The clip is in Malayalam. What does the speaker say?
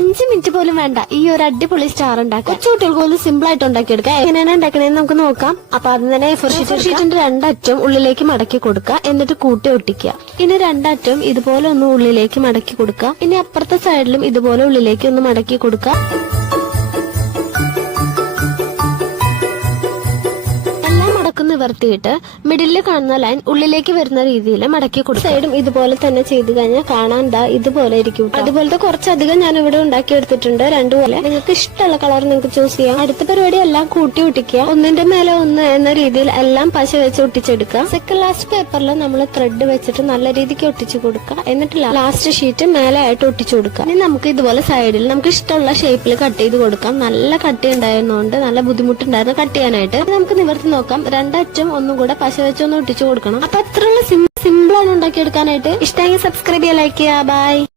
5 മിനിറ്റ് പോലും വേണ്ട ഈ ഒരു അടിപൊളി സ്റ്റാർ ഉണ്ടാക്കാം. കൊച്ചുകുട്ടികൾക്ക് പോലും സിമ്പിൾ ആയിട്ട് ഉണ്ടാക്കിയെടുക്കാം. എങ്ങനെയാണ് ഉണ്ടാക്കണേന്ന് നമുക്ക് നോക്കാം. അപ്പൊ അതിന് തന്നെ A4 ഷീറ്റിന്റെ 2 അറ്റം ഉള്ളിലേക്ക് മടക്കി കൊടുക്കുക. എന്നിട്ട് കൂട്ടി ഒട്ടിക്കുക. ഇനി 2 അറ്റം ഇതുപോലെ ഒന്ന് ഉള്ളിലേക്ക് മടക്കി കൊടുക്കുക. ഇനി അപ്പുറത്തെ സൈഡിലും ഇതുപോലെ ഉള്ളിലേക്ക് ഒന്ന് മടക്കി കൊടുക്കുക. നിവർത്തിയിട്ട് മിഡിലിൽ കാണുന്ന ലൈൻ ഉള്ളിലേക്ക് വരുന്ന രീതിയിൽ മടക്കി കൊടുക്കും. സൈഡും ഇതുപോലെ തന്നെ ചെയ്ത് കഴിഞ്ഞാൽ കാണാൻ ഇതുപോലെ ഇരിക്കും. അതുപോലത്തെ കുറച്ചധികം ഞാൻ ഇവിടെ ഉണ്ടാക്കി എടുത്തിട്ടുണ്ട്. 2 പോലെ നിങ്ങൾക്ക് ഇഷ്ടമുള്ള കളർ നിങ്ങൾക്ക് ചൂസ് ചെയ്യാം. അടുത്ത പരിപാടി എല്ലാം കൂട്ടി ഒട്ടിക്കുക. ഒന്നിന്റെ മേലെ ഒന്ന് എന്ന രീതിയിൽ എല്ലാം പശ വെച്ച് ഒട്ടിച്ചെടുക്കുക. സെക്കൻഡ് ലാസ്റ്റ് പേപ്പറിൽ നമ്മൾ ത്രെഡ് വെച്ചിട്ട് നല്ല രീതിക്ക് ഒട്ടിച്ചു കൊടുക്കുക. എന്നിട്ട് ലാസ്റ്റ് ഷീറ്റ് മേലെ ആയിട്ട് ഒട്ടിച്ചു കൊടുക്കുക. ഇനി നമുക്ക് ഇതുപോലെ സൈഡിൽ നമുക്ക് ഇഷ്ടമുള്ള ഷേപ്പിൽ കട്ട് ചെയ്ത് കൊടുക്കാം. നല്ല കട്ടി ഉണ്ടായിരുന്നതുകൊണ്ട് നല്ല ബുദ്ധിമുട്ടുണ്ടായിരുന്നു കട്ട് ചെയ്യാനായിട്ട്. നമുക്ക് നിവർത്തി നോക്കാം. 2 അറ്റം ഒന്നും കൂടെ പശ വെച്ചൊന്ന് ഒട്ടിച്ചു കൊടുക്കണം. അപ്പൊ അത്രയുള്ള സിമ്പിളാണ് ഉണ്ടാക്കിയെടുക്കാനായിട്ട്. ഇഷ്ടമെങ്കിൽ സബ്സ്ക്രൈബ് ചെയ്യുക, ലൈക്ക് ചെയ്യുക. ബൈ.